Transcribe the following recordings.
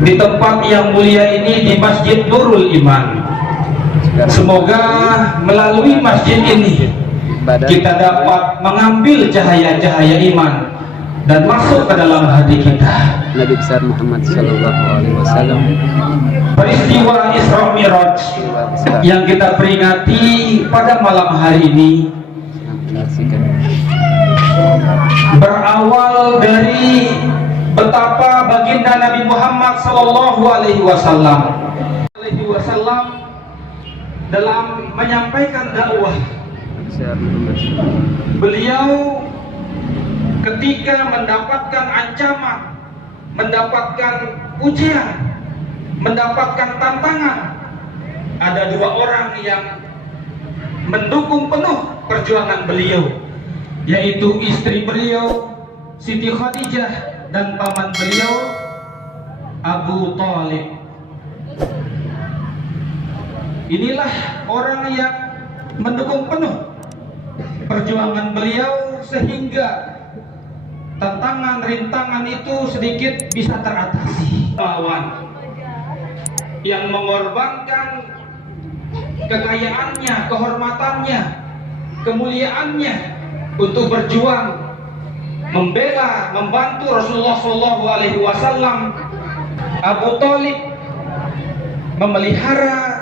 di tempat yang mulia ini, di Masjid Nurul Iman. Semoga melalui masjid ini kita dapat mengambil cahaya-cahaya iman dan masuk ke dalam hati kita. Nabi besar Muhammad sallallahu alaihi wasallam. Peristiwa Isra Mi'raj yang kita peringati pada malam hari ini berawal dari betapa baginda Nabi Muhammad sallallahu alaihi wasallam dalam menyampaikan dakwah. Beliau ketika mendapatkan ancaman, mendapatkan ujian, mendapatkan tantangan, ada dua orang yang mendukung penuh perjuangan beliau, yaitu istri beliau Siti Khadijah dan paman beliau Abu Thalib. Inilah orang yang mendukung penuh perjuangan beliau sehingga tantangan, rintangan itu sedikit bisa teratasi. Lawan yang mengorbankan kekayaannya, kehormatannya, kemuliaannya untuk berjuang membela, membantu Rasulullah SAW. Abu Thalib memelihara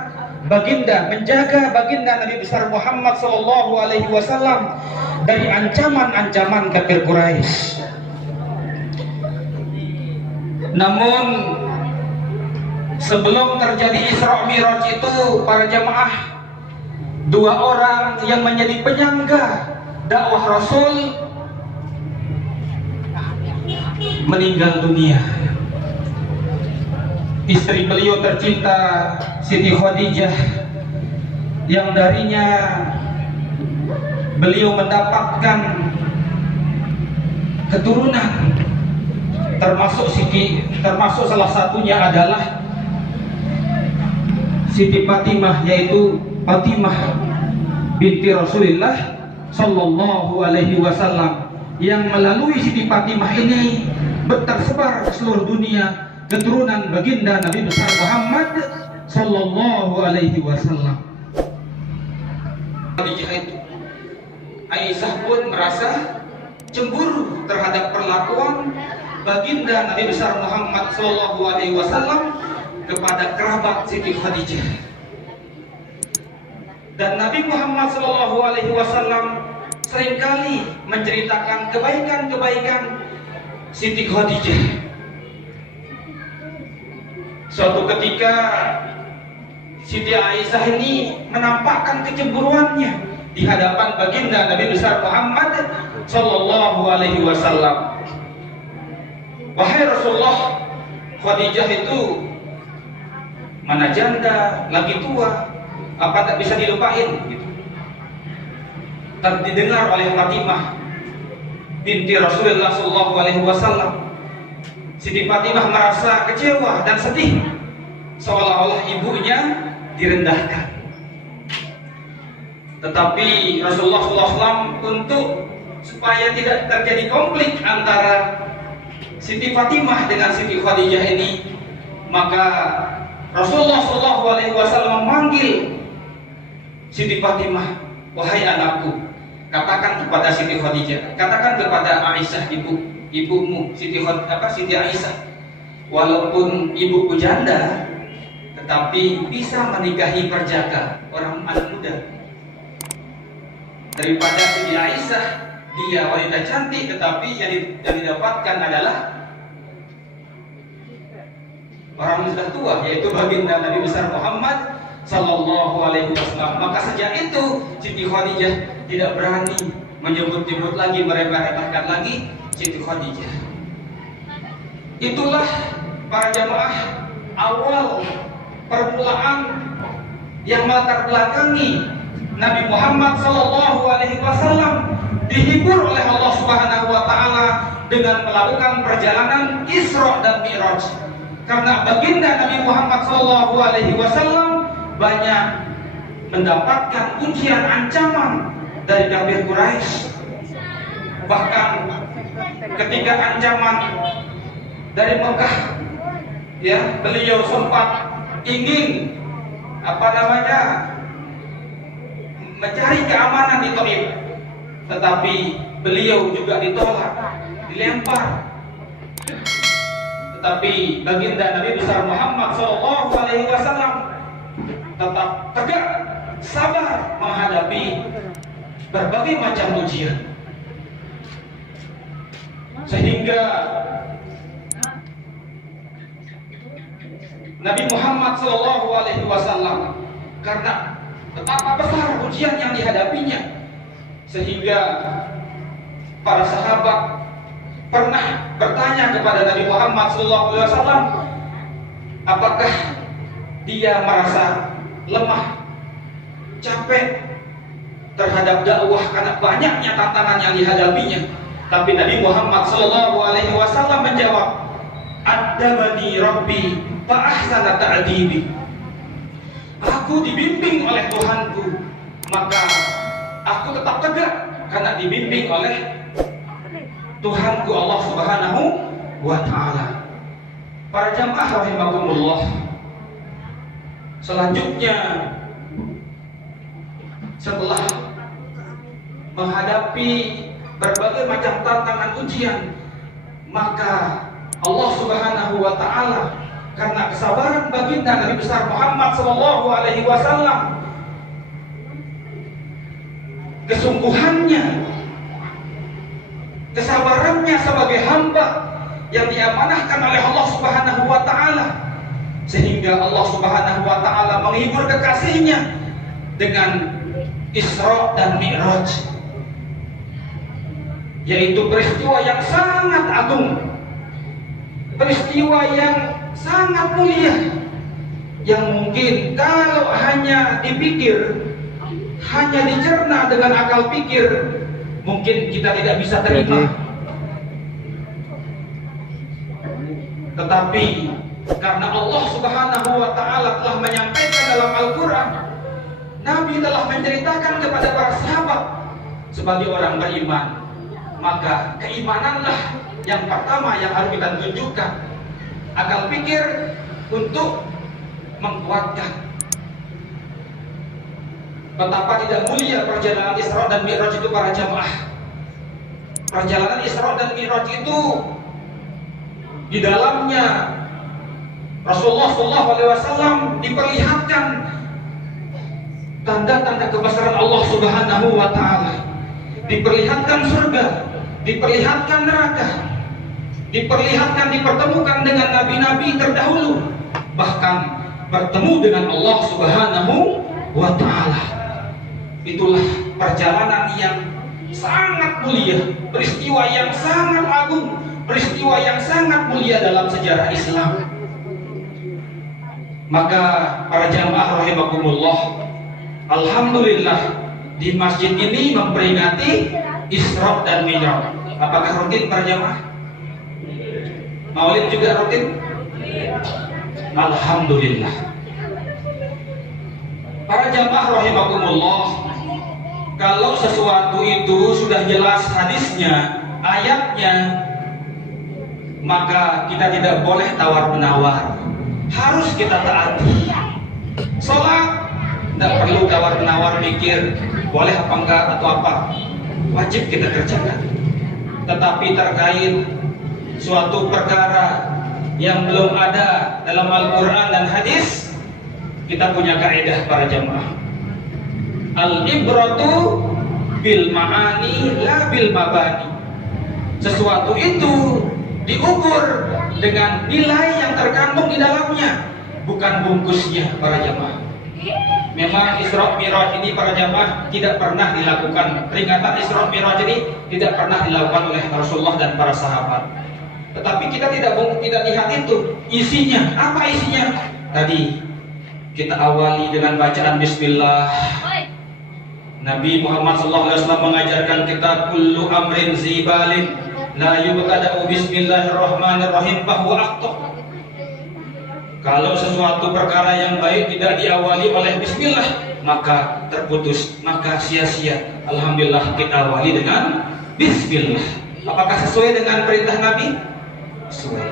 baginda, menjaga baginda Nabi besar Muhammad SAW dari ancaman-ancaman kafir Quraisy. Namun sebelum terjadi Isra Mi'raj itu, para jamaah, dua orang yang menjadi penyangga dakwah Rasul meninggal dunia. Istri beliau tercinta Siti Khadijah, yang darinya beliau mendapatkan keturunan, termasuk salah satunya adalah Siti Fatimah, yaitu Fatimah binti Rasulullah sallallahu alaihi wasallam, yang melalui Siti Fatimah ini tersebar ke seluruh dunia keturunan baginda Nabi besar Muhammad sallallahu alaihi wasallam. Aisyah pun merasa cemburu terhadap perlakuan baginda Nabi besar Muhammad sallallahu alaihi wasallam kepada kerabat Siti Khadijah. Dan Nabi Muhammad sallallahu alaihi wasallam seringkali menceritakan kebaikan-kebaikan Siti Khadijah. Suatu ketika Siti Aisyah ini menampakkan kecemburuannya di hadapan baginda Nabi besar Muhammad sallallahu alaihi wasallam. Wahai Rasulullah, Khadijah itu mana janda, lagi tua, apa tak bisa dilupain gitu. Terdengar oleh Fatimah binti Rasulullah sallallahu alaihi wasallam. Siti Fatimah merasa kecewa dan sedih, seolah-olah ibunya direndahkan. Tetapi Rasulullah SAW untuk supaya tidak terjadi konflik antara Siti Fatimah dengan Siti Khadijah ini, maka Rasulullah SAW memanggil Siti Fatimah, wahai anakku, katakan kepada Siti Khadijah, katakan kepada Aisyah, ibumu Siti Aisyah, walaupun ibuku janda, tetapi bisa menikahi perjaka, orang anak muda. Daripada Siti Aisyah, dia wanita cantik, tetapi yang didapatkan adalah orang yang sudah tua, yaitu baginda Nabi besar Muhammad sallallahu alaihi wasallam. Maka sejak itu Siti Khadijah tidak berani menyebut-nyebut lagi, meremeh-remehkan lagi Siti Khadijah. Itulah para jamaah awal permulaan yang melatar belakangi Nabi Muhammad sallallahu alaihi wasallam dihibur oleh Allah Subhanahu wa taala dengan melakukan perjalanan Isra dan Mi'raj. Karena baginda Nabi Muhammad sallallahu alaihi wasallam banyak mendapatkan ujian, ancaman dari kafir Quraisy. Bahkan ketika ancaman dari Mekah ya, beliau sempat ingin mencari keamanan di Taif, tetapi beliau juga ditolak, dilempar. Tetapi baginda Nabi besar Muhammad SAW tetap tegak, sabar menghadapi berbagai macam ujian, sehingga Nabi Muhammad SAW, karena betapa besar ujian yang dihadapinya, sehingga para sahabat pernah bertanya kepada Nabi Muhammad SAW, apakah dia merasa lemah, capek terhadap dakwah karena banyaknya tantangan yang dihadapinya. Tapi Nabi Muhammad SAW menjawab, "Adabani Rabbi fa ahsana ta'dibi." Aku dibimbing oleh Tuhanku, maka aku tetap tegak karena dibimbing oleh Tuhanku Allah Subhanahu wa Ta'ala. Para jamaah rahimakumullah, selanjutnya setelah menghadapi berbagai macam tantangan ujian, maka Allah Subhanahu wa Ta'ala, karena kesabaran baginda Nabi besar Muhammad SAW, kesungguhannya, kesabarannya sebagai hamba yang diamanahkan oleh Allah Subhanahu wa Ta'ala, sehingga Allah Subhanahu wa Ta'ala menghibur kekasihnya dengan Isra dan Mi'raj, yaitu peristiwa yang sangat agung, peristiwa yang sangat mulia, yang mungkin kalau hanya dipikir, hanya dicerna dengan akal pikir, mungkin kita tidak bisa terima. Tetapi karena Allah Subhanahu wa Ta'ala telah menyampaikan dalam Al-Quran, Nabi telah menceritakan kepada para sahabat sebagai orang beriman, maka keimananlah yang pertama yang harus kita tunjukkan. Akal pikir untuk menguatkan. Betapa tidak mulia perjalanan Isra dan Mi'raj itu para jamaah. Perjalanan Isra dan Mi'raj itu di dalamnya Rasulullah SAW diperlihatkan tanda-tanda kebesaran Allah Subhanahu wa Ta'ala, diperlihatkan surga, diperlihatkan neraka, diperlihatkan, dipertemukan dengan nabi-nabi terdahulu, bahkan bertemu dengan Allah Subhanahu wa Ta'ala. Itulah perjalanan yang sangat mulia, peristiwa yang sangat agung, peristiwa yang sangat mulia dalam sejarah Islam. Maka para jamaah rahimakumullah, alhamdulillah di masjid ini memperingati Isra dan Mi'raj. Apakah rutin para jamaah? Maulid juga rutin? Alhamdulillah. Para jamaah rahimakumullah, kalau sesuatu itu sudah jelas hadisnya, ayatnya, maka kita tidak boleh tawar-menawar, harus kita taati. Sholat tidak perlu tawar-menawar mikir boleh apa enggak atau apa, wajib kita kerjakan. Tetapi terkait suatu perkara yang belum ada dalam Al-Quran dan hadis, kita punya kaidah para jamaah, al-ibratu bil ma'ani la bil mabani. Sesuatu itu diukur dengan nilai yang terkandung di dalamnya, bukan bungkusnya para jamaah. Memang Isra Mi'raj ini para jamaah tidak pernah dilakukan, peringatan Isra Mi'raj ini tidak pernah dilakukan oleh Rasulullah dan para sahabat. Tetapi kita tidak lihat itu isinya. Apa isinya? Tadi kita awali dengan bacaan Bismillah. Nabi Muhammad SAW mengajarkan kita kullu amrin zibalin la yubtada'u bismillahirrahmanirrahim fahuwa aqta. Kalau sesuatu perkara yang baik tidak diawali oleh bismillah, maka terputus, maka sia-sia. Alhamdulillah kita awali dengan bismillah. Apakah sesuai dengan perintah Nabi? Sesuai.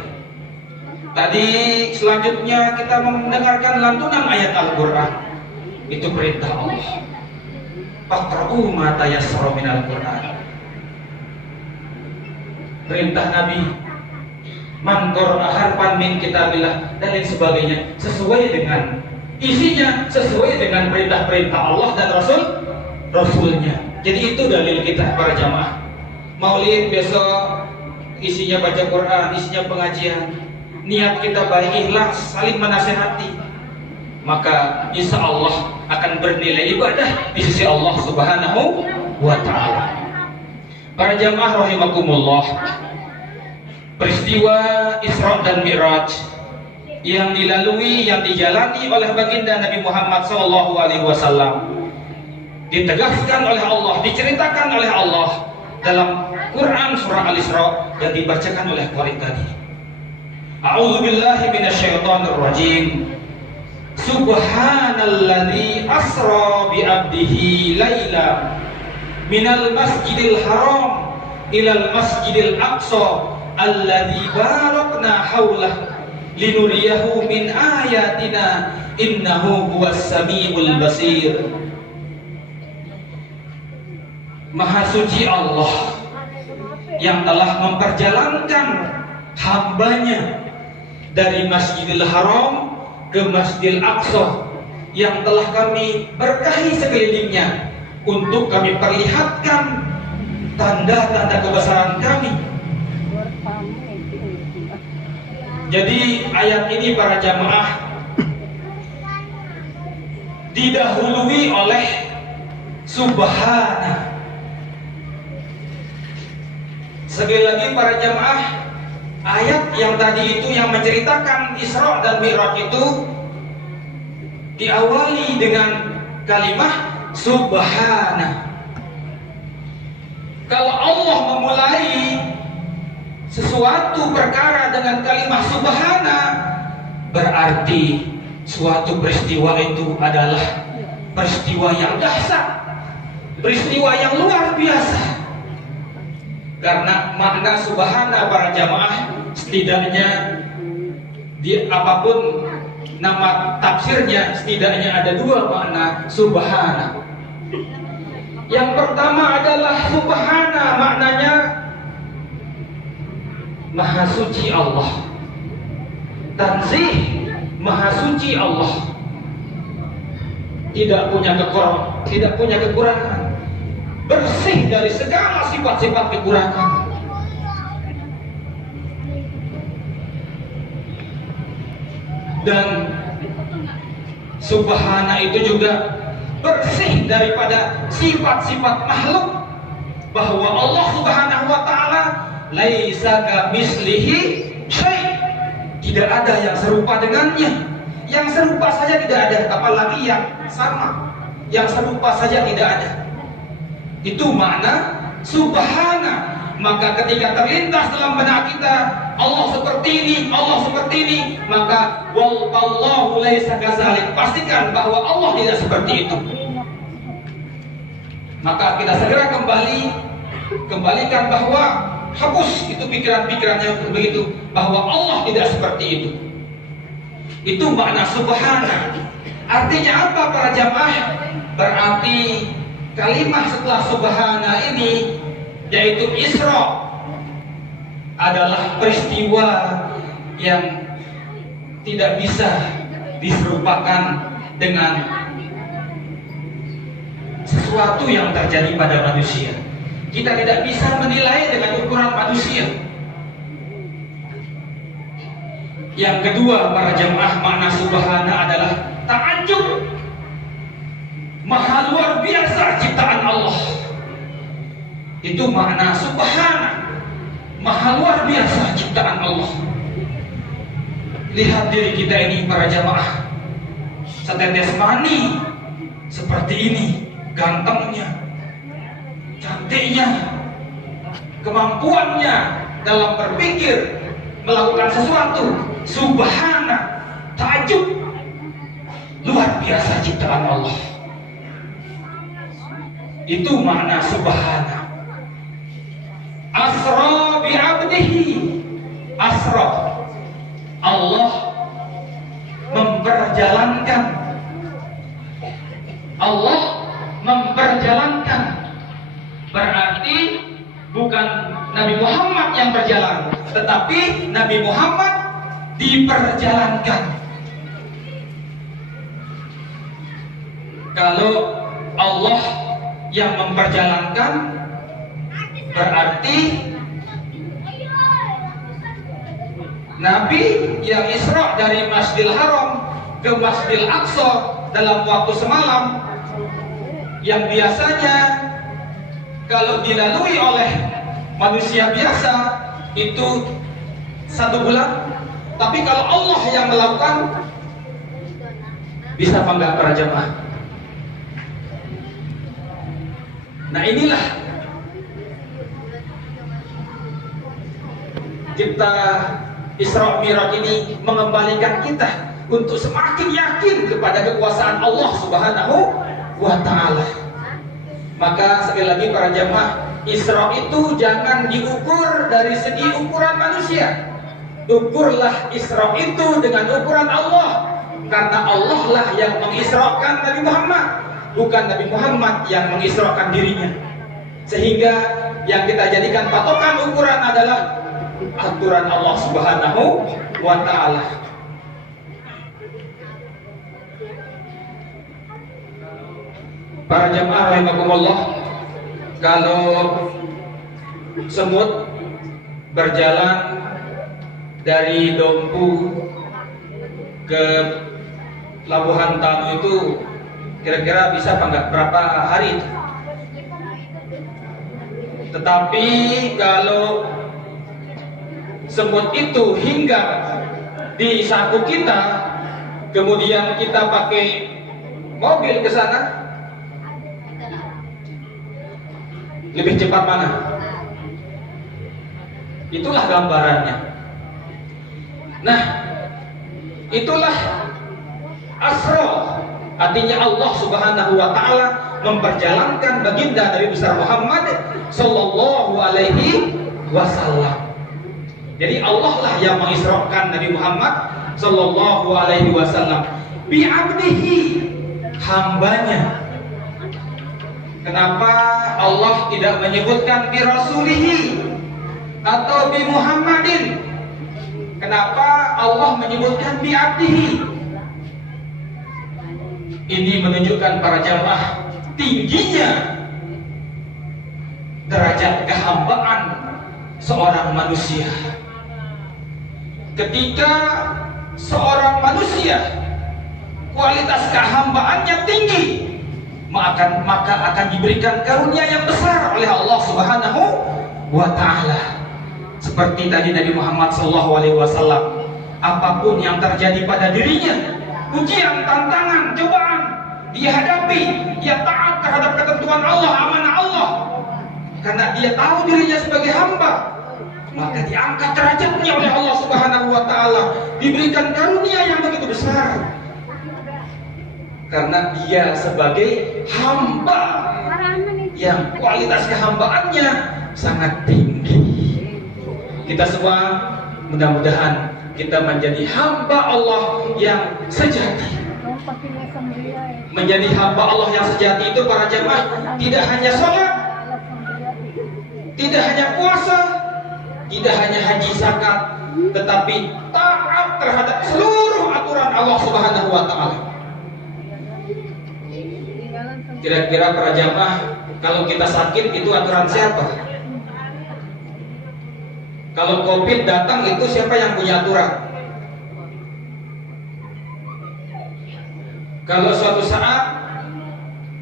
Tadi selanjutnya kita mendengarkan lantunan ayat Al-Quran. Itu perintah Allah. Faqra'u ma tayassara minal Quran. Perintah Nabi, man qara'a harfan min kitabillah, dan lain sebagainya, sesuai dengan isinya, sesuai dengan perintah-perintah Allah dan Rasulnya. Jadi itu dalil kita para jamaah. Maulid besok isinya baca Quran, isinya pengajian. Niat kita baik, ikhlas, saling menasihati, maka insya Allah akan bernilai ibadah di sisi Allah Subhanahu wa ta'ala. Para jamaah rahimakumullah, peristiwa Isra dan Mi'raj yang dilalui, yang dijalani oleh baginda Nabi Muhammad SAW ditegaskan oleh Allah, diceritakan oleh Allah dalam Quran surah Al-Isra yang dibacakan oleh Khalid tadi. A'udzu billahi minasyaitonir rajim. Subhanalladzi asra bi 'abdihi laila minal masjidil haram ilal masjidil aqsa alladzi barakna haulahu linuriyahu min ayatina innahu huwas samiul basir. Maha suci Allah yang telah memperjalankan hambanya dari Masjidil Haram ke Masjidil Aqsa, yang telah kami berkahi sekelilingnya untuk kami perlihatkan tanda-tanda kebesaran kami. Jadi ayat ini para jamaah didahului oleh Subhana. Sekali lagi para jamaah, ayat yang tadi itu yang menceritakan Isra dan Mi'raj itu diawali dengan kalimat Subhana. Kalau Allah memulai sesuatu perkara dengan kalimat Subhana, berarti suatu peristiwa itu adalah peristiwa yang dahsyat, peristiwa yang luar biasa. Karena makna Subhana para jamaah, setidaknya di apapun nama tafsirnya, setidaknya ada dua makna Subhana. Yang pertama adalah Subhana, maknanya Maha suci Allah. Tanzih, Maha suci Allah, tidak punya kekurangan, bersih dari segala sifat-sifat kekurangan. Dan Subhana itu juga bersih daripada sifat-sifat makhluk, bahwa Allah Subhanahu wa ta'ala laisa kamislihi syai', tidak ada yang serupa dengannya. Yang serupa saja tidak ada, apalagi yang sama. Yang serupa saja tidak ada. Itu makna Subhana. Maka ketika terlintas dalam benak kita Allah seperti ini, Allah seperti ini, maka wallahu laisa kadzalik, pastikan bahwa Allah tidak seperti itu. Maka kita segera kembalikan bahwa hapus itu pikiran-pikirannya begitu, bahwa Allah tidak seperti itu. Itu makna Subhana. Artinya apa para jamaah? Berarti kalimat setelah Subhana ini, yaitu Isra, adalah peristiwa yang tidak bisa diserupakan dengan sesuatu yang terjadi pada manusia. Kita tidak bisa menilai dengan ukuran manusia. Yang kedua para jamaah, makna Subhana adalah ta'ajjub, maha luar biasa ciptaan Allah. Itu makna Subhana, maha luar biasa ciptaan Allah. Lihat diri kita ini para jamaah, setetes mani seperti ini, gantengnya, cantiknya, kemampuannya dalam berpikir, melakukan sesuatu, Subhana, takjub, luar biasa ciptaan Allah. Itu makna Subhana. Asra bi 'abdihi, asra, Allah memperjalankan. Allah memperjalankan. Berarti bukan Nabi Muhammad yang berjalan, tetapi Nabi Muhammad diperjalankan. Kalau Allah yang memperjalankan, berarti Nabi yang Isra dari Masjidil Haram ke Masjidil Aqsa dalam waktu semalam, yang biasanya kalau dilalui oleh manusia biasa itu 1 bulan, tapi kalau Allah yang melakukan, bisa apa enggak para jemaah? Nah, inilah kita Isra Mi'raj ini mengembalikan kita untuk semakin yakin kepada kekuasaan Allah Subhanahu wa Ta'ala. Maka sekali lagi para jemaah, Isra itu jangan diukur dari segi ukuran manusia. Ukurlah Isra itu dengan ukuran Allah, karena Allah lah yang mengisrakan Nabi Muhammad, bukan Nabi Muhammad yang mengisrakan dirinya. Sehingga yang kita jadikan patokan ukuran adalah aturan Allah Subhanahu wa Ta'ala. Para jemaah rahimakumullah, kalau semut berjalan dari Dompu ke Labuhan Tanu itu kira-kira bisa apa enggak, berapa hari itu? Tetapi kalau semut itu hinggap di saku kita, kemudian kita pakai mobil ke sana, lebih cepat mana? Itulah gambarannya. Nah, itulah asra, artinya Allah Subhanahu wa Ta'ala memperjalankan baginda Nabi besar Muhammad sallallahu alaihi wasallam. Jadi Allah lah yang mengisrakan Nabi Muhammad sallallahu alaihi wasallam bi abdihi, hambanya. Kenapa Allah tidak menyebutkan bi rasulihi atau bi Muhammadin? Kenapa Allah menyebutkan bi abdihi? Ini menunjukkan para jamaah tingginya derajat kehambaan seorang manusia. Ketika seorang manusia kualitas kehambaannya tinggi, maka akan diberikan karunia yang besar oleh Allah Subhanahu wa Ta'ala. Seperti tadi Nabi Muhammad SAW, apapun yang terjadi pada dirinya, ujian, tantangan, cobaan, dia hadapi, dia taat terhadap ketentuan Allah, amanah Allah, karena dia tahu dirinya sebagai hamba, maka diangkat derajatnya oleh Allah Subhanahu wa Ta'ala, diberikan karunia yang begitu besar, karena dia sebagai hamba yang kualitas kehambaannya sangat tinggi. Kita semua mudah-mudahan kita menjadi hamba Allah yang sejati. Menjadi hamba Allah yang sejati itu para jemaah tidak hanya sholat, tidak hanya puasa, tidak hanya haji zakat, tetapi taat terhadap seluruh aturan Allah Subhanahu wa Ta'ala. Kira-kira para jamaah, kalau kita sakit itu aturan siapa? Kalau COVID datang itu siapa yang punya aturan? Kalau suatu saat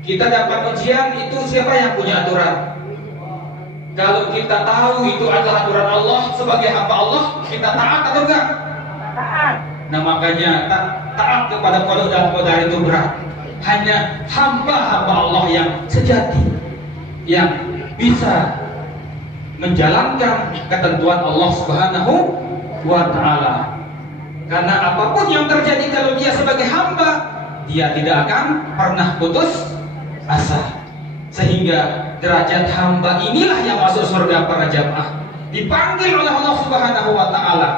kita dapat ujian, itu siapa yang punya aturan? Kalau kita tahu itu adalah aturan Allah sebagai hamba Allah, kita taat atau enggak? Taat. Nah makanya taat kepada qada dan qadar itu berat. Hanya hamba-hamba Allah yang sejati yang bisa menjalankan ketentuan Allah Subhanahu wa Ta'ala. Karena apapun yang terjadi kalau dia sebagai hamba, dia tidak akan pernah putus asa. Sehingga derajat hamba inilah yang masuk surga para jamaah, dipanggil oleh Allah Subhanahu wa Ta'ala.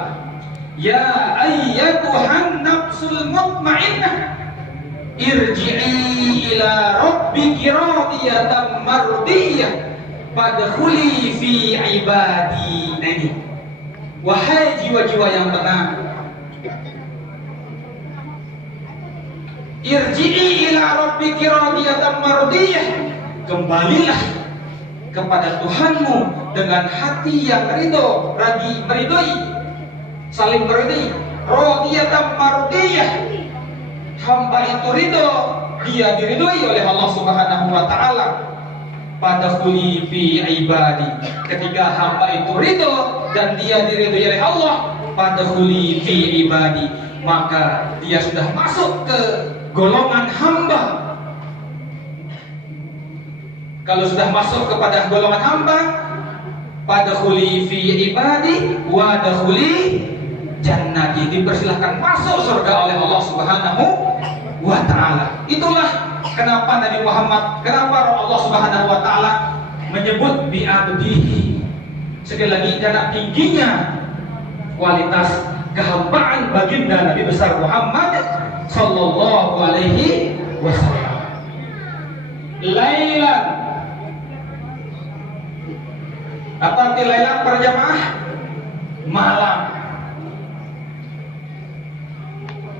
ya ayyatuhan nafsul mutmainnah irji'i ila rabbiki radiyatan mardiyah fadkhuli fi ibadi. Nah ini, wahai jiwa-jiwa yang tenang, irji'i ila rabbiki radiyatan mardiyah, kembalilah kepada Tuhanmu dengan hati yang ridho, meridhoi, saling meridhoi. Radiyatan mardiyah, hamba itu ridho, dia diridhoi oleh Allah Subhanahu wa taala. Fadkhuli fi ibadi, ketika hamba itu ridho dan dia diridhoi oleh Allah, fadkhuli fi ibadi, maka dia sudah masuk ke golongan hamba. Kalau sudah masuk kepada golongan hamba, fadkhuli fi ibadi wadkhuli jannati, dipersilahkan masuk surga oleh Allah Subhanahu wa taala. Itulah kenapa Nabi Muhammad, kenapa Allah Subhanahu wa taala menyebut bi abdihi. Sekali lagi, karena tingginya kualitas kehambaan baginda Nabi besar Muhammad sallallahu alaihi wasallam. Lailan, apa arti lailan para jamaah? Malam.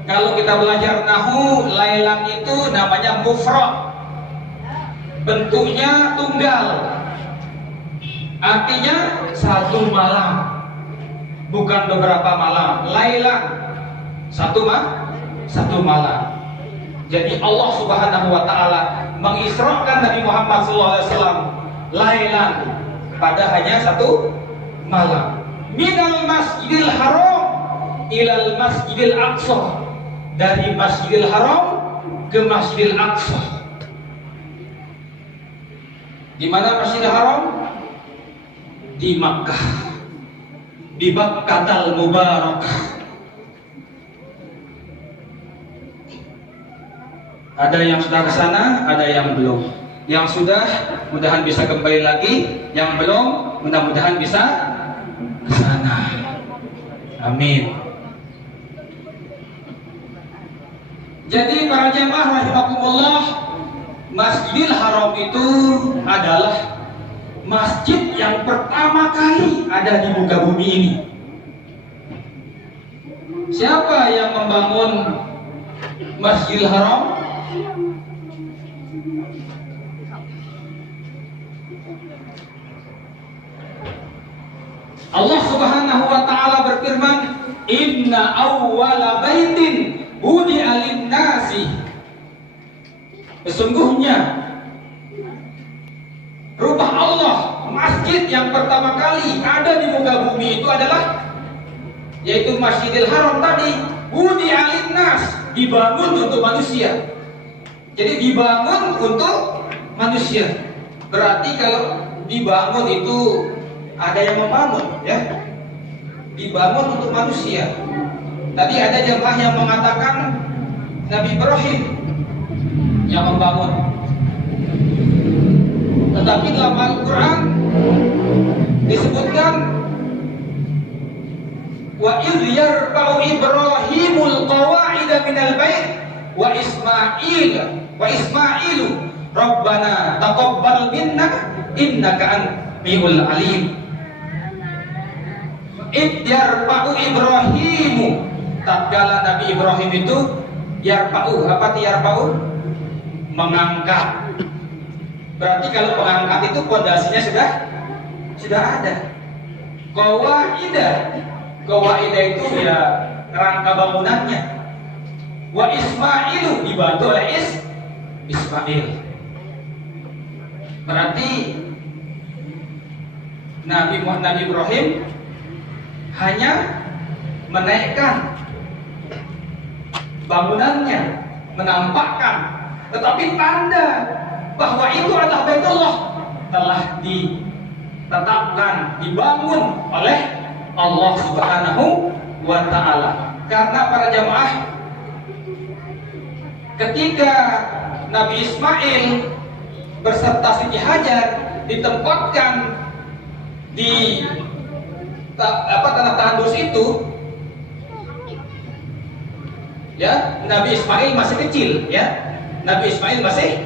Kalau kita belajar nahu, lailan itu namanya mufrad, bentuknya tunggal, artinya satu malam, bukan beberapa malam. Lailan satu malam. Jadi Allah Subhanahu wa taala mengisrakan Nabi Muhammad SAW lailan, pada hanya satu malam. Minal masjidil haram ilal masjidil aqsa, dari Masjidil Haram ke Masjidil Aqsa. Di mana Masjidil Haram? Di Makkah, di Bakkatal Mubarakah. Ada yang sudah ke sana, ada yang belum. Yang sudah mudahan bisa kembali lagi, yang belum mudah-mudahan bisa ke sana. Amin. Jadi para jemaah rahimakumullah, Masjidil Haram itu adalah masjid yang pertama kali ada di muka bumi ini. Siapa yang membangun Masjidil Haram? Allah Subhanahu wa taala berfirman, "Inna awwala baitin budi'a lin-nasi." Sesungguhnya rumah Allah, masjid yang pertama kali ada di muka bumi itu adalah, yaitu Masjidil Haram tadi. Budi'a lin-nas, dibangun untuk manusia. Jadi dibangun untuk manusia. Berarti kalau dibangun itu ada yang membangun, ya. Dibangun untuk manusia. Tadi ada jemaah yang mengatakan Nabi Ibrahim yang membangun. Tetapi dalam Al-Quran disebutkan, wa idh yarfa'u Ibrahimul qawa'ida minal bait wa Ismailu Rabbana taqabbal minna innaka antal alim. Idh yarfa'u Ibrahimu, tatkala Nabi Ibrahim itu yarfa'u, apa arti yarfa'u? Mengangkat. Berarti kalau mengangkat itu pondasinya sudah ada. Qawaidah itu ya rangka bangunannya. Wa Ismailu, dibantu oleh Ismail. Berarti Nabi Ibrahim hanya menaikkan bangunannya, menampakkan, tetapi tanda bahwa itu adalah Baitullah telah ditetapkan, dibangun oleh Allah Subhanahu wa taala. Karena para jamaah, ketika Nabi Ismail berserta Siti Hajar ditempatkan di tanah tandus itu, Ya, Nabi Ismail masih kecil, ya. Nabi Ismail masih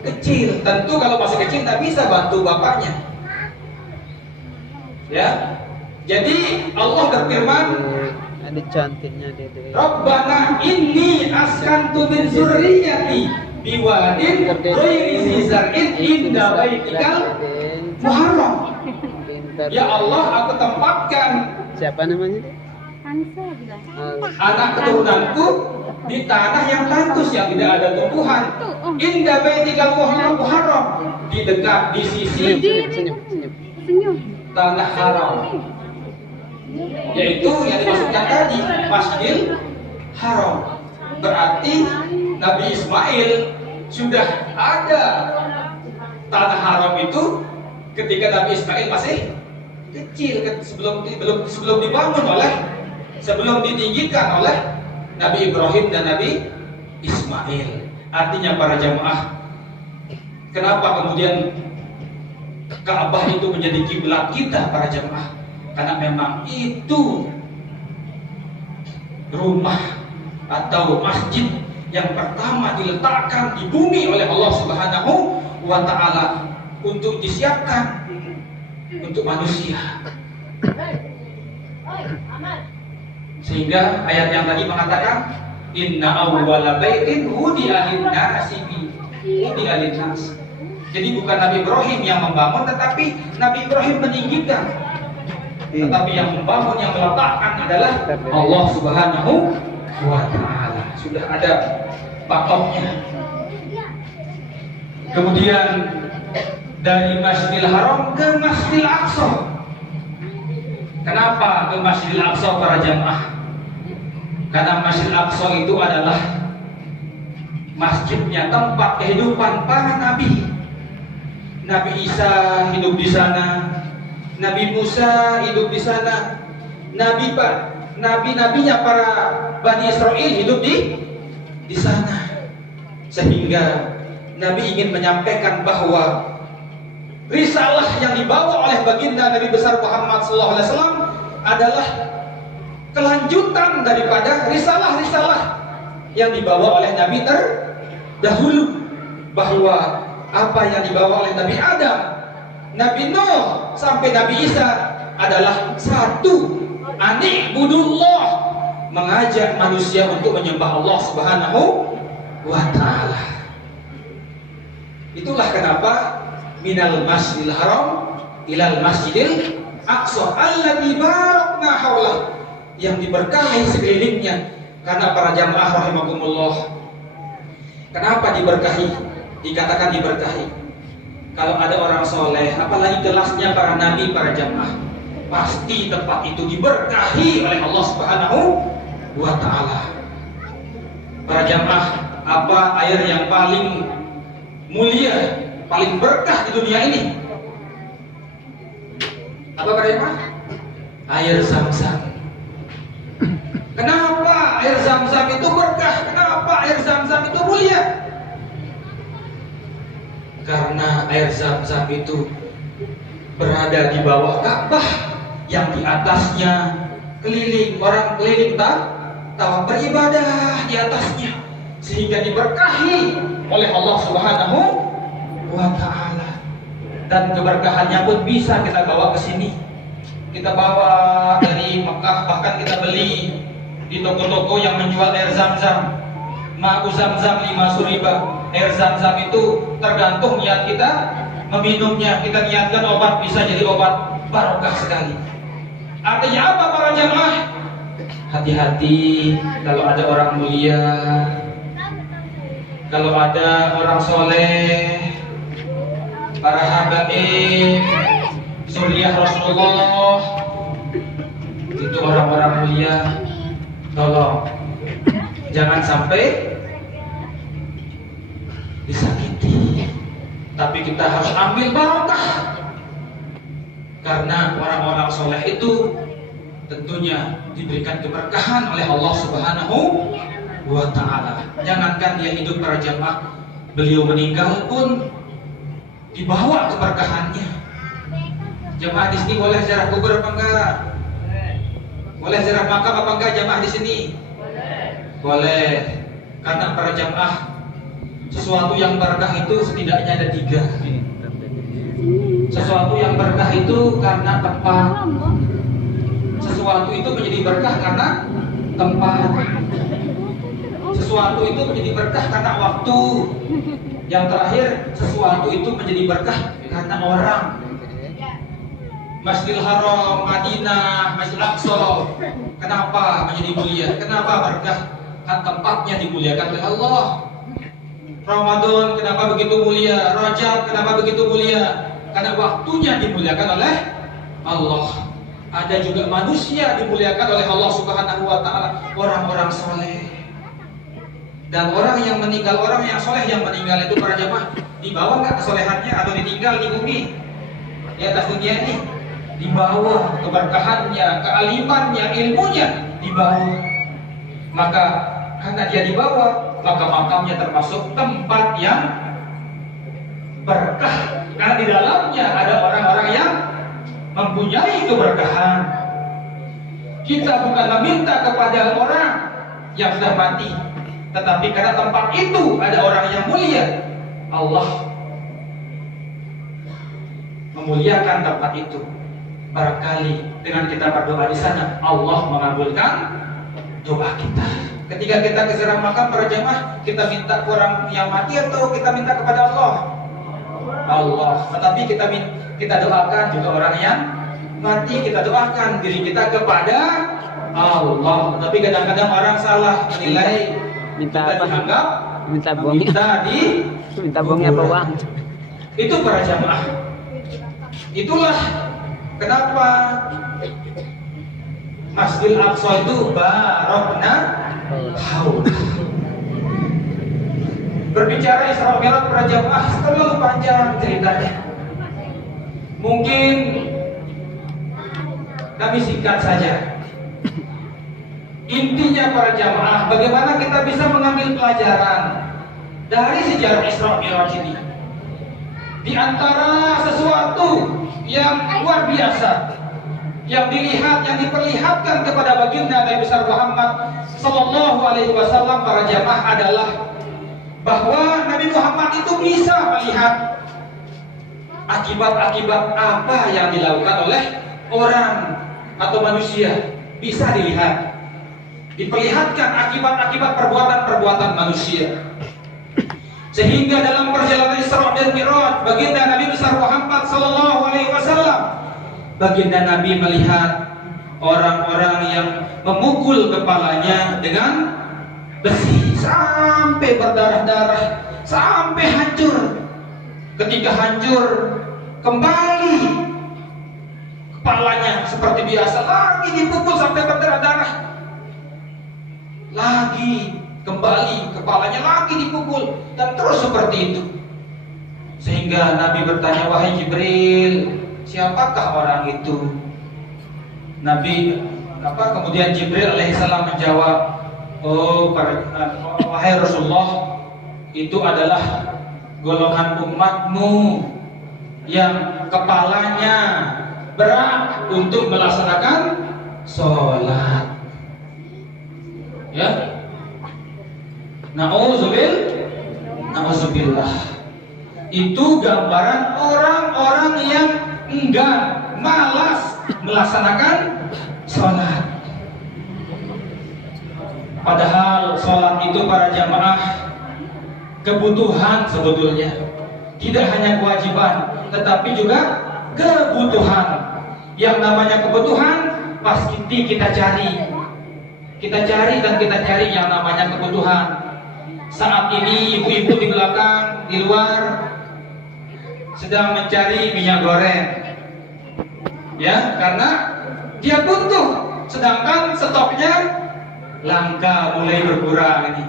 kecil. Tentu kalau masih kecil tak bisa bantu bapaknya. Ya. Jadi Allah berfirman, ada cantiknya Dede. Rabbana inni askantu min zurriyyati biwadin ghairi zi zar'in inda baitikal muharram. Ya Allah, aku tempatkan Siapa namanya? Hansa bilang. anak keturunanku di tanah yang tandus yang tidak ada tumbuhan. Inda baitikal muharram, di dekat di sisi Senyum. tanah haram. Yaitu yang dimaksudkan tadi Masjidil Haram. Berarti Nabi Ismail sudah ada tanah haram itu ketika Nabi Ismail masih kecil, sebelum dibangun oleh, sebelum ditinggikan oleh Nabi Ibrahim dan Nabi Ismail. Artinya para jamaah, kenapa kemudian Ka'bah itu menjadi kiblat kita para jamaah? Karena memang itu rumah atau masjid yang pertama diletakkan di bumi oleh Allah Subhanahu wa Ta'ala untuk disiapkan untuk manusia. Sehingga ayat yang tadi mengatakan inna awwala baitin wudi'a lin-nasi wudi'a lin-nas. Jadi bukan Nabi Ibrahim yang membangun, tetapi Nabi Ibrahim meninggikan. Tetapi yang membangun, yang meletakkan adalah Allah Subhanahu wa Ta'ala. Sudah ada pakotnya. Kemudian dari Masjidil Haram ke Masjidil Aqsa. Kenapa ke Masjidil Aqsa para jamaah? Karena Masjidil Aqsa itu adalah masjidnya, tempat kehidupan para nabi. Nabi Isa hidup di sana, Nabi Musa hidup di sana, nabi-nabinya para Bani Israel hidup di sana. Sehingga Nabi ingin menyampaikan bahwa risalah yang dibawa oleh baginda Nabi besar Muhammad SAW adalah kelanjutan daripada risalah-risalah yang dibawa oleh Nabi terdahulu. Bahwa apa yang dibawa oleh Nabi Adam, Nabi Nuh sampai Nabi Isa adalah satu, ani'budullah, mengajak manusia untuk menyembah Allah Subhanahu wa Ta'ala. Itulah kenapa minal Masjidil Haram ilal Masjidil Aqsa alladzi barakna haulah, yang diberkahi sekelilingnya. Karena para jamaah rahimakumullah, kenapa diberkahi? Dikatakan diberkahi. Kalau ada orang soleh, apalagi kelasnya para nabi, para jamaah, pasti tempat itu diberkahi oleh Allah Subhanahu wa Ta'ala. Para jamaah, apa air yang paling mulia, paling berkah di dunia ini? Apa para jamaah? Air Zam-Zam. Kenapa air Zam-Zam itu berkah? Kenapa air Zam-Zam itu mulia? Karena air Zam-Zam itu berada di bawah Ka'bah, yang di atasnya orang keliling tawa beribadah di atasnya, sehingga diberkahi oleh Allah Subhanahu wa Ta'ala. Dan keberkahannya pun bisa kita bawa ke sini. Kita bawa dari Mekah, bahkan kita beli di toko-toko yang menjual air Zam-Zam. Ma'u Zam-Zam 5 suriba. Air Zam-Zam itu tergantung niat kita meminumnya. Kita niatkan obat, bisa jadi obat barokah sekali. Artinya apa para jamaah? Hati-hati kalau ada orang mulia, kalau ada orang soleh, para habaib, suriah Rasulullah, itu orang-orang mulia. Tolong jangan sampai disakiti, tapi kita harus ambil barokah. Karena orang-orang soleh itu tentunya diberikan keberkahan oleh Allah Subhanahu wa Ta'ala. Jangankan dia hidup para jamaah, beliau meninggal pun dibawa keberkahannya. Jamaah di sini boleh ziarah kubur apa enggak? Boleh ziarah makam apa enggak jamaah di sini? Boleh. Karena para jamaah, sesuatu yang berkah itu setidaknya ada 3. Sesuatu yang berkah itu karena tempat. Sesuatu itu menjadi berkah karena tempat. Sesuatu itu menjadi berkah karena waktu. Yang terakhir, sesuatu itu menjadi berkah karena orang. Masjidil Haram, Madinah, Masjidil Aqsa, kenapa menjadi mulia? Kenapa berkah? Kan tempatnya dimuliakan oleh Allah. Ramadan kenapa begitu mulia? Rajab kenapa begitu mulia? Karena waktunya dimuliakan oleh Allah. Ada juga manusia dimuliakan oleh Allah Subhanahu wa taala, orang-orang soleh. Dan orang yang meninggal, orang yang soleh yang meninggal itu para jamaah, dibawa nggak kesolehannya atau ditinggal di bumi di atas dunia ini? Dibawa keberkahannya, kealimannya, ilmunya dibawa. Maka karena dia dibawa, maka makamnya termasuk tempat yang berkah. Karena di dalamnya ada orang-orang yang mempunyai keberkahan. Kita bukan meminta kepada orang yang sudah mati, tetapi karena tempat itu ada orang yang mulia, Allah memuliakan tempat itu. Barangkali dengan kita berdoa di sana, Allah mengabulkan doa kita. Ketika kita ke ziarah makam para jamaah, kita minta ke orang yang mati atau kita minta kepada Allah? Allah. Tetapi kita doakan juga orang yang mati, kita doakan diri kita kepada Allah. Tapi kadang-kadang orang salah menilai, Minta kita apa? dianggap Minta buangnya. minta Buangnya apa uang? itu para jamaah. Itulah kenapa Masjidil Aqsa itu barokna haul. Berbicara Isra Mi'raj para jamaah terlalu panjang ceritanya. Mungkin kami singkat saja. Intinya para jamaah, bagaimana kita bisa mengambil pelajaran dari sejarah Isra Mi'raj ini. Di antara sesuatu yang luar biasa yang dilihat, yang diperlihatkan kepada baginda Nabi besar Muhammad Sallallahu Alaihi Wasallam para jamaah adalah bahwa Nabi Muhammad itu bisa melihat akibat-akibat apa yang dilakukan oleh orang atau manusia, bisa dilihat, diperlihatkan akibat-akibat perbuatan-perbuatan manusia. Sehingga dalam perjalanan Isra dan Mi'raj baginda Nabi besar Muhammad Sallallahu Alaihi Wasallam, baginda Nabi melihat orang-orang yang memukul kepalanya dengan besi sampai berdarah-darah, sampai hancur. Ketika hancur, kembali kepalanya seperti biasa, lagi dipukul sampai berdarah-darah, lagi kembali kepalanya lagi dipukul, dan terus seperti itu. Sehingga Nabi bertanya, wahai Jibril, siapakah orang itu? Kemudian Jibril alaihissalam menjawab, wahai Rasulullah, itu adalah golongan umatmu yang kepalanya berat untuk melaksanakan sholat. Ya, na'udzubillah. Itu gambaran orang-orang yang enggan, malas melaksanakan sholat. Padahal sholat itu para jamaah kebutuhan sebetulnya. Tidak hanya kewajiban, tetapi juga kebutuhan. Yang namanya kebutuhan pasti kita cari. Kita cari dan kita cari yang namanya kebutuhan. Saat ini ibu-ibu di belakang, di luar sedang mencari minyak goreng, ya, karena dia butuh, sedangkan stoknya langka, mulai berkurang ini.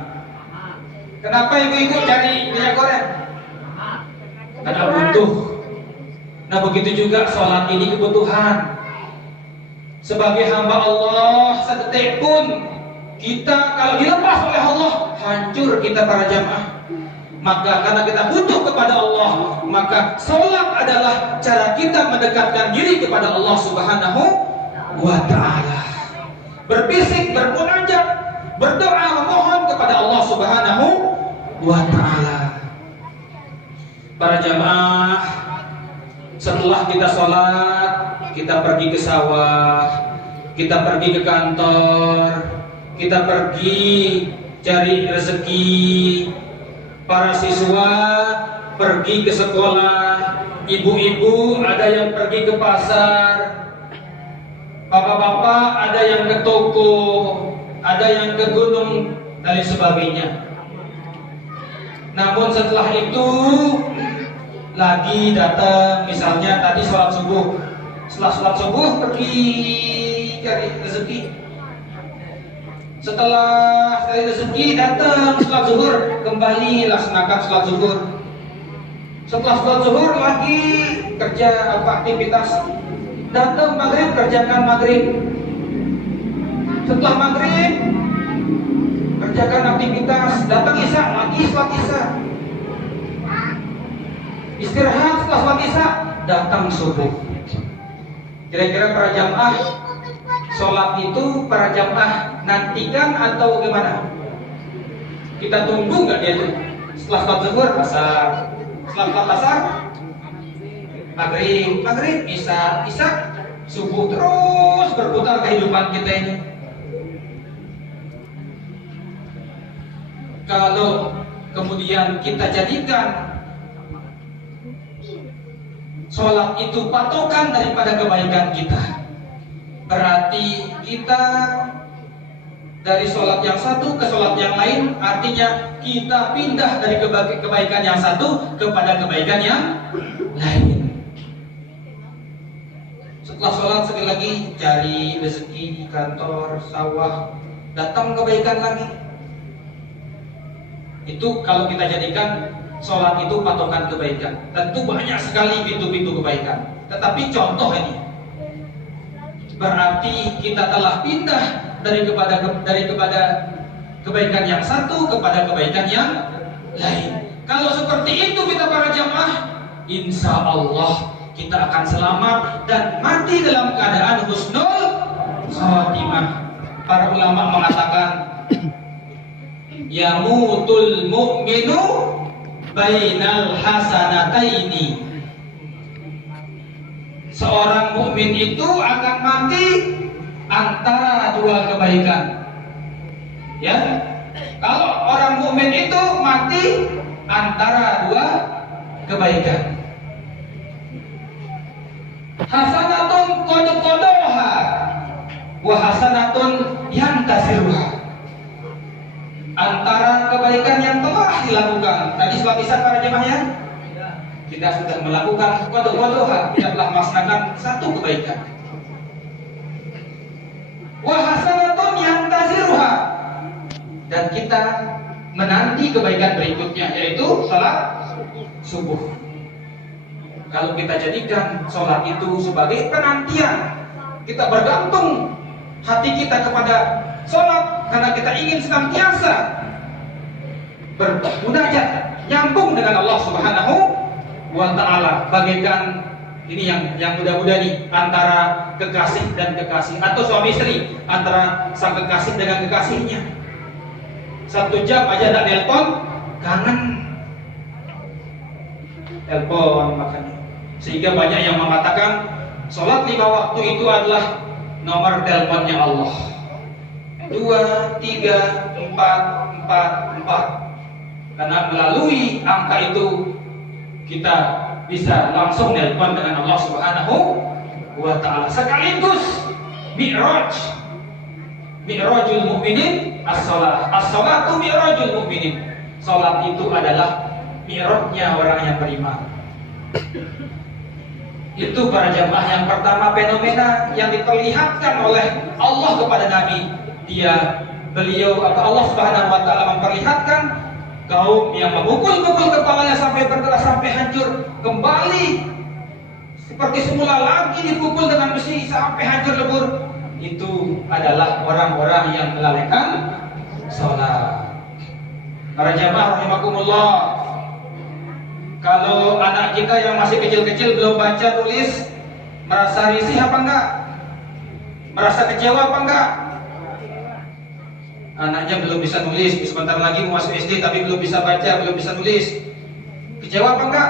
Kenapa ibu-ibu cari minyak goreng? Karena butuh. Nah, begitu juga sholat ini kebutuhan. Sebagai hamba Allah, sedetik pun kita kalau dilepas oleh Allah, hancur kita para jamaah. Maka karena kita butuh kepada Allah, maka sholat adalah cara kita mendekatkan diri kepada Allah Subhanahu wa ta'ala. Berbisik, bermunajat, berdoa, memohon kepada Allah Subhanahu wa ta'ala. Para jamaah, setelah kita sholat, kita pergi ke sawah, kita pergi ke kantor, kita pergi cari rezeki. Para siswa pergi ke sekolah, ibu-ibu ada yang pergi ke pasar, bapak-bapak ada yang ke toko, ada yang ke gunung dan lain sebagainya. Namun setelah itu lagi datang, misalnya tadi sholat subuh, setelah sholat subuh pergi cari rezeki. Setelah cari rezeki datang sholat zuhur, kembali laksanakan sholat zuhur. Setelah sholat zuhur lagi kerja aktivitas. Datang maghrib, kerjakan maghrib. Setelah maghrib kerjakan aktivitas. Datang isya lagi sholat isya. Istirahat setelah sholat isya, datang subuh. Kira-kira para jamaah, sholat itu para jamaah nantikan atau gimana? Kita tunggu nggak dia tuh? Setelah sholat zuhur asar, setelah sholat asar maghrib, isya, subuh, terus berputar kehidupan kita ini. Kalau kemudian kita jadikan sholat itu patokan daripada kebaikan kita, berarti kita dari sholat yang satu ke sholat yang lain, artinya kita pindah dari kebaikan yang satu kepada kebaikan yang lain. Setelah sholat sekali lagi cari rezeki di kantor, sawah, datang kebaikan lagi. Itu kalau kita jadikan sholat itu patokan kebaikan. Tentu banyak sekali pintu-pintu kebaikan. Tetapi contoh ini, berarti kita telah pindah dari kepada kebaikan yang satu kepada kebaikan yang lain. Kalau seperti itu kita para jamaah, insya Allah kita akan selamat dan mati dalam keadaan husnul khatimah. Para ulama mengatakan, yamutul mu'minu bainal hasanataini. Seorang mukmin itu akan mati antara dua kebaikan. Ya, kalau orang mukmin itu mati antara dua kebaikan. Hasanatun qad qadaha wa hasanatun yantasiruha. Antara kebaikan yang telah dilakukan. Tadi sholat isya para jemaahnya, kita sudah melakukan qada-qadaha, kita telah melaksanakan satu kebaikan. Wa hasanatun yantasiruha, dan kita menanti kebaikan berikutnya, yaitu sholat subuh. Kalau kita jadikan sholat itu sebagai penantian, kita bergantung hati kita kepada sholat karena kita ingin senantiasa bermunajat, nyambung dengan Allah Subhanahu wa ta'ala. Bagaikan ini yang muda-muda nih, antara kekasih dan kekasih, atau suami istri, antara sang kekasih dengan kekasihnya. 1 jam aja tak telepon, kangen telepon makanya. Sehingga banyak yang mengatakan sholat 5 waktu itu adalah nomor teleponnya Allah. 2, 3, 4, 4, 4. Karena melalui angka itu kita bisa langsung telepon dengan Allah Subhanahu wa ta'ala. Sekaligus Mi'rajul mu'minin as-salat. As-salatu mi'rajul mu'minin. Salat itu adalah mi'rajnya orang yang beriman. Itu para jamaah yang pertama, fenomena yang diperlihatkan oleh Allah kepada Nabi. Beliau atau Allah Subhanahu wa ta'ala memperlihatkan kaum yang memukul-mukul kepalanya sampai berdarah, sampai hancur, kembali seperti semula lagi dipukul dengan besi sampai hancur lebur. Itu adalah orang-orang yang melalaikan sholat. Para jamaah rahimakumullah, kalau anak kita yang masih kecil-kecil belum baca tulis, merasa risih apa enggak? Merasa kecewa apa enggak? anaknya belum bisa nulis, sebentar lagi mau masuk SD tapi belum bisa baca, belum bisa nulis. Kecewa apa enggak?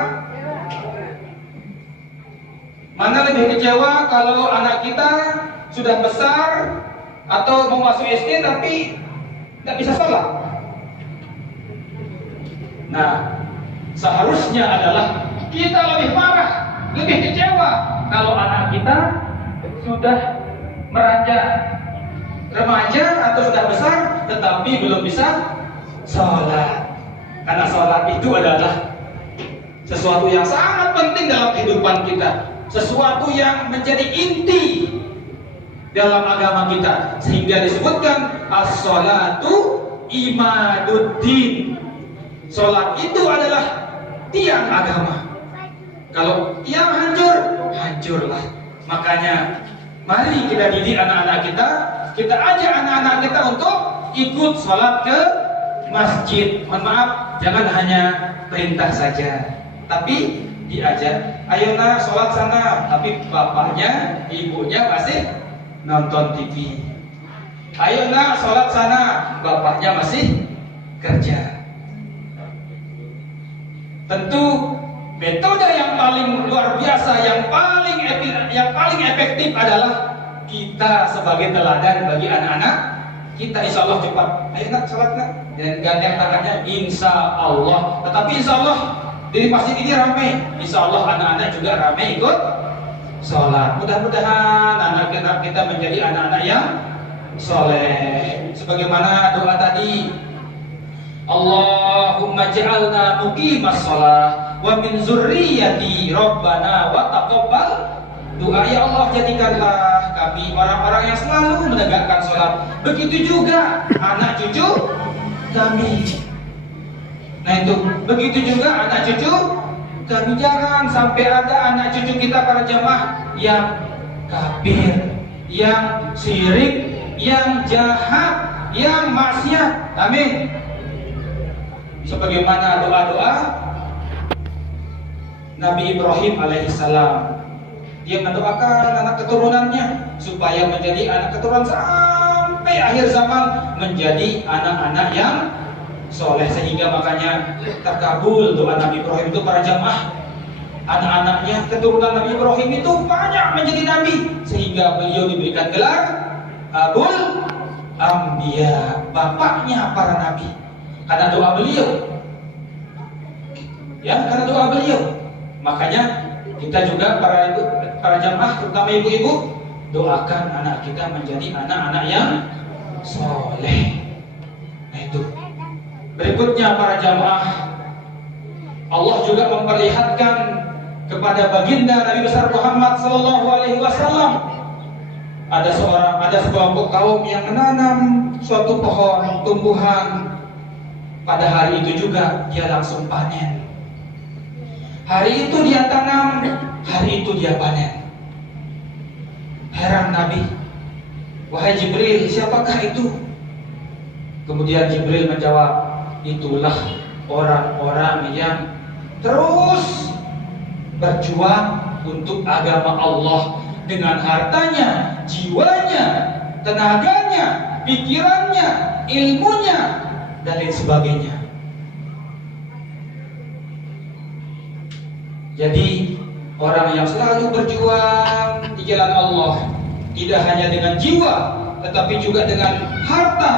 Mana lebih kecewa kalau anak kita sudah besar atau mau masuk SD tapi tidak bisa sholat? Nah, seharusnya adalah kita lebih marah, lebih kecewa kalau anak kita sudah beranjak remaja atau sudah besar tetapi belum bisa sholat. Karena sholat itu adalah sesuatu yang sangat penting dalam kehidupan kita, sesuatu yang menjadi inti dalam agama kita, sehingga disebutkan as-sholatu imaduddin. Sholat itu adalah tiang agama. Kalau tiang hancur, hancurlah. Makanya mari kita didik anak-anak kita, kita ajak anak-anak kita untuk ikut sholat ke masjid. Mohon maaf, jangan hanya perintah saja, tapi diajak. Ayo nak sholat sana, tapi bapaknya, ibunya masih nonton TV. Ayo nak sholat sana, bapaknya masih kerja. Tentu metode yang paling luar biasa, yang paling efektif adalah kita sebagai teladan bagi anak-anak kita. Insya Allah cepat. Ayo nak sholat nak, dan gandeng tangannya insya Allah. Tetapi insya Allah di masjid ini ramai. Insya Allah anak-anak juga ramai ikut sholat. Mudah-mudahan anak-anak kita menjadi anak-anak yang soleh. Sebagaimana doa tadi, Allahumma ja'alna muqimas sholah wa min zurriyati Rabbana wa taqabbal doa. Ya Allah, jadikanlah kami orang-orang yang selalu menegakkan sholat. Begitu juga anak cucu kami. Nah itu, begitu juga anak cucu kami. Jangan sampai ada anak cucu kita para jamaah yang kafir, yang syirik, yang jahat, yang maksiat. Amin. Sebagaimana doa-doa Nabi Ibrahim alaihissalam, dia mendoakan anak keturunannya supaya menjadi anak keturunan sampai akhir zaman, menjadi anak-anak yang soleh. Sehingga makanya terkabul doa Nabi Ibrahim itu para jamaah. Anak-anaknya keturunan Nabi Ibrahim itu banyak menjadi nabi, sehingga beliau diberikan gelar Abul Anbiya, bapaknya para nabi, karena doa beliau. Ya, karena doa beliau. Makanya kita juga para jamaah, terutama ibu-ibu, doakan anak kita menjadi anak-anak yang soleh. Nah itu. Berikutnya para jamaah, Allah juga memperlihatkan kepada baginda Nabi besar Muhammad sallallahu alaihi wasallam, ada sekelompok kaum yang menanam suatu pohon tumbuhan. Pada hari itu juga dia langsung panen. Hari itu dia tanam, hari itu dia panen. Heran Nabi, wahai Jibril, siapakah itu? Kemudian Jibril menjawab, itulah orang-orang yang terus berjuang untuk agama Allah dengan hartanya, jiwanya, tenaganya, pikirannya, ilmunya, dan lain sebagainya. Jadi orang yang selalu berjuang di jalan Allah, tidak hanya dengan jiwa, tetapi juga dengan harta,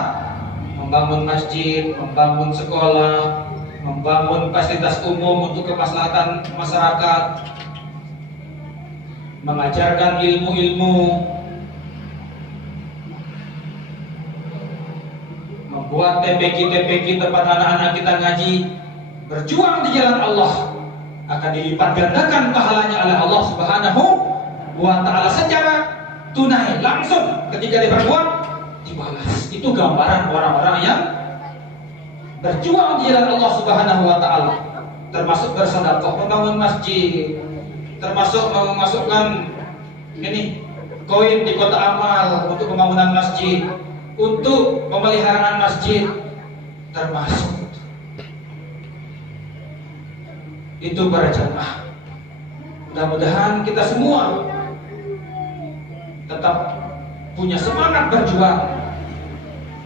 membangun masjid, membangun sekolah, membangun fasilitas umum untuk kemaslahatan masyarakat, mengajarkan ilmu-ilmu, membuat TPQ tempat anak-anak kita ngaji, berjuang di jalan Allah, akan dilipat gandakan pahalanya oleh Allah Subhanahu wa Ta'ala secara tunai, langsung ketika dia berbuat dibalas. Itu gambaran orang-orang yang berjuang di jalan Allah Subhanahu wa Ta'ala, termasuk bersedekah, membangun masjid, termasuk memasukkan koin di kota amal untuk pembangunan masjid, untuk pemeliharaan masjid, termasuk itu para jamaah. Mudah-mudahan kita semua tetap punya semangat berjuang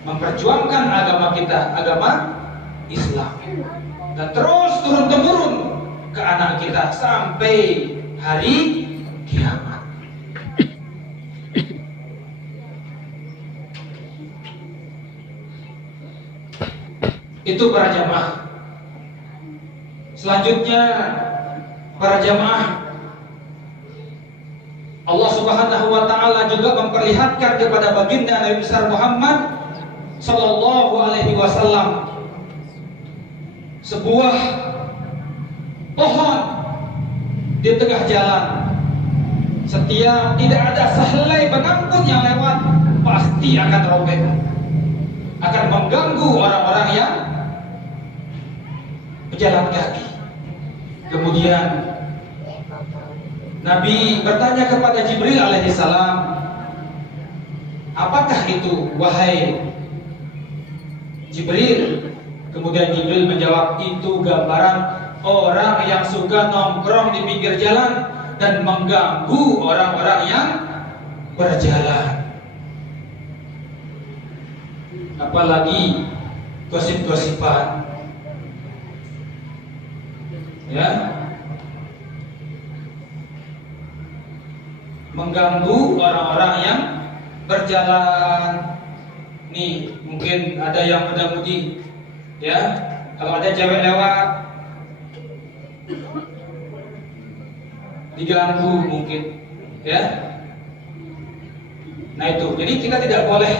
memperjuangkan agama kita, agama Islam, dan terus turun-temurun ke anak kita sampai hari kiamat. Itu para jamaah. Selanjutnya para jamaah, Allah Subhanahu wa taala juga memperlihatkan kepada baginda Nabi besar Muhammad sallallahu alaihi wasallam sebuah pohon di tengah jalan. Setiap tidak ada sehelai benang pun yang lewat pasti akan robek, akan mengganggu orang-orang yang berjalan kaki. Kemudian Nabi bertanya kepada Jibril alaihissalam, apakah itu wahai Jibril? Kemudian Jibril menjawab, itu gambaran orang yang suka nongkrong di pinggir jalan dan mengganggu orang-orang yang berjalan. Apalagi gosip-gosipan, ya, mengganggu orang-orang yang berjalan. Nih, mungkin ada yang muda-mudi, ya, kalau ada cewek lewat diganggu mungkin, ya. Nah itu, jadi kita tidak boleh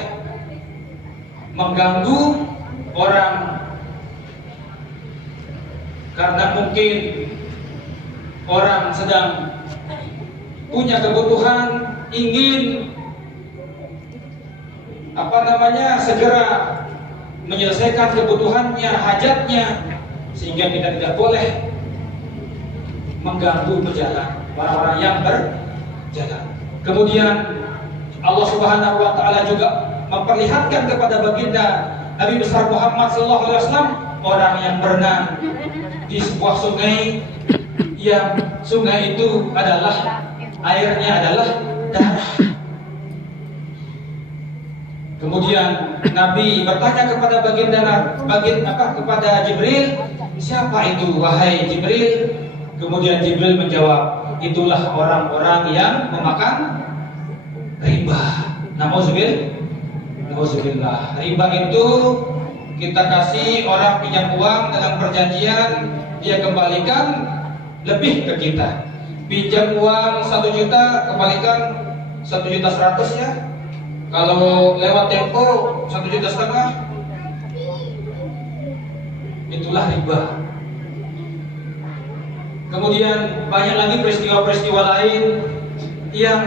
mengganggu orang karena mungkin orang sedang punya kebutuhan, ingin segera menyelesaikan kebutuhannya, hajatnya, sehingga kita tidak boleh mengganggu pejalan, orang-orang yang berjalan. Kemudian Allah Subhanahu wa taala juga memperlihatkan kepada baginda Nabi besar Muhammad SAW orang yang berenang di sebuah sungai, yang sungai itu adalah airnya adalah darah. Kemudian Nabi bertanya kepada kepada Jibril, siapa itu wahai Jibril? Kemudian Jibril menjawab, itulah orang-orang yang memakan riba. Nauzubillah. Riba itu kita kasih orang pinjam uang dalam perjanjian, dia kembalikan lebih ke kita. Pinjam uang 1 juta, kembalikan 1.100.000 ya. Kalau lewat tempo 1,5 juta, itulah riba. Kemudian banyak lagi peristiwa-peristiwa lain yang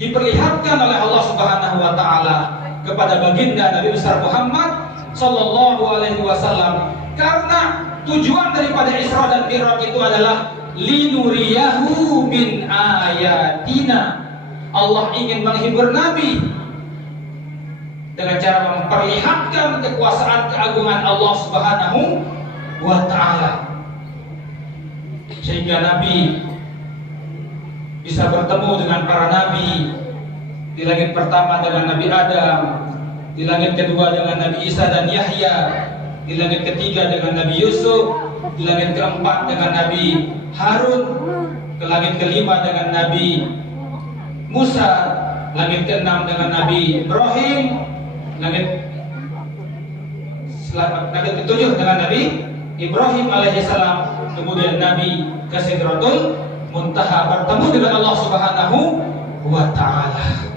diperlihatkan oleh Allah Subhanahu wa taala kepada baginda Nabi besar Muhammad sallallahu alaihi wasallam, karena tujuan daripada Isra dan Mi'raj itu adalah linuriyahu min ayatina. Allah ingin menghibur Nabi dengan cara memperlihatkan kekuasaan keagungan Allah Subhanahu wa taala, sehingga Nabi bisa bertemu dengan para nabi. Di langit pertama dengan Nabi Adam, di langit kedua dengan Nabi Isa dan Yahya, di langit ketiga dengan Nabi Yusuf, di langit keempat dengan Nabi Harun, ke langit kelima dengan Nabi Musa, langit keenam dengan Nabi Ibrahim, langit ketujuh dengan Nabi Ibrahim alaihissalam, kemudian Nabi ke Sidratul Muntaha bertemu dengan Allah Subhanahu wa taala.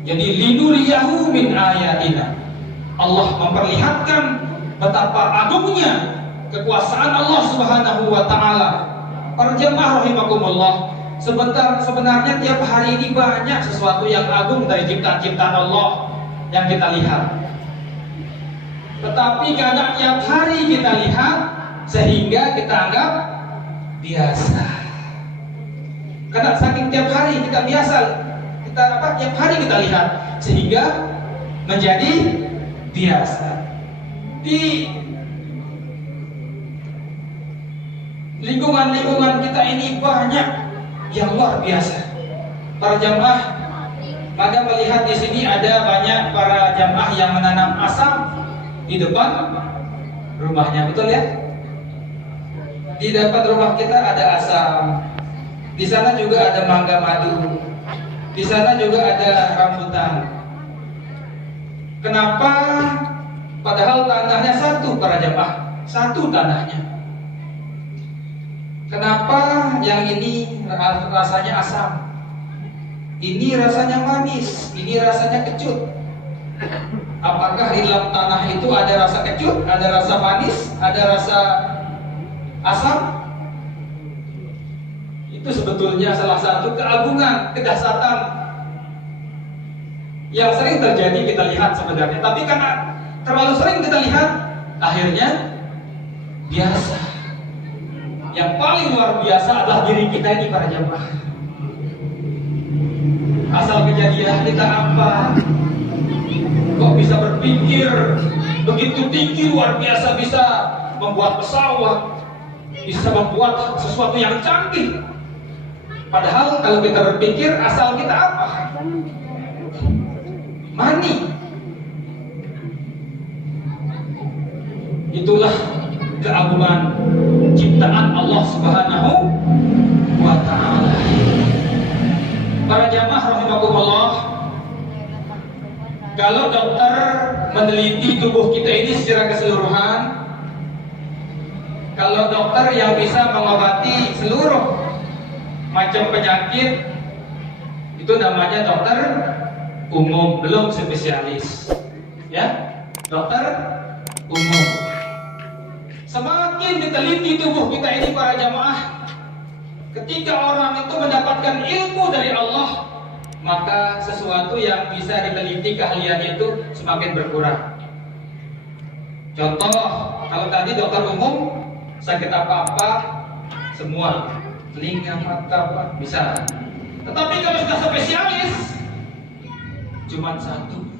Jadi linuriyahu min ayatina, Allah memperlihatkan betapa agungnya kekuasaan Allah Subhanahu wa taala. Para jemaah rahimakumullah, sebenarnya tiap hari ini banyak sesuatu yang agung dari ciptaan-ciptaan Allah yang kita lihat. Tetapi karena tiap hari kita lihat sehingga kita anggap biasa. Karena saking tiap hari kita biasa, tiap hari kita lihat sehingga menjadi biasa. Di lingkungan-lingkungan kita ini banyak yang luar biasa. Para jamaah, Maka melihat di sini ada banyak para jamaah yang menanam asam di depan rumahnya, betul ya? Di depan rumah kita ada asam. Di sana juga ada mangga madu. Di sana juga ada rambutan. Kenapa? Padahal tanahnya satu para jamaah, satu tanahnya. Kenapa yang ini rasanya asam? Ini rasanya manis, ini rasanya kecut. Apakah di dalam tanah itu ada rasa kecut, ada rasa manis, ada rasa asam? Itu sebetulnya salah satu keagungan, kedahsyatan yang sering terjadi kita lihat sebenarnya. Tapi karena terlalu sering kita lihat, akhirnya biasa. Yang paling luar biasa adalah diri kita ini para jamaah. Asal kejadian kita apa? Kok bisa berpikir begitu tinggi, luar biasa, bisa membuat pesawat, bisa membuat sesuatu yang canggih. Padahal kalau kita berpikir, asal kita apa? Mani. Itulah keagungan ciptaan Allah Subhanahu wa ta'ala. Para jamaah rahimakumullah, kalau dokter meneliti tubuh kita ini secara keseluruhan, kalau dokter yang bisa mengobati seluruh macam penyakit, itu namanya dokter umum, belum spesialis. Ya, dokter umum. Semakin diteliti tubuh kita ini para jamaah, ketika orang itu mendapatkan ilmu dari Allah, maka sesuatu yang bisa diteliti keahliannya itu semakin berkurang. Contoh, kalau tadi dokter umum sakit apa-apa semua, telinga, mata, apa bisa. Tetapi kalau sudah spesialis, cuma satu.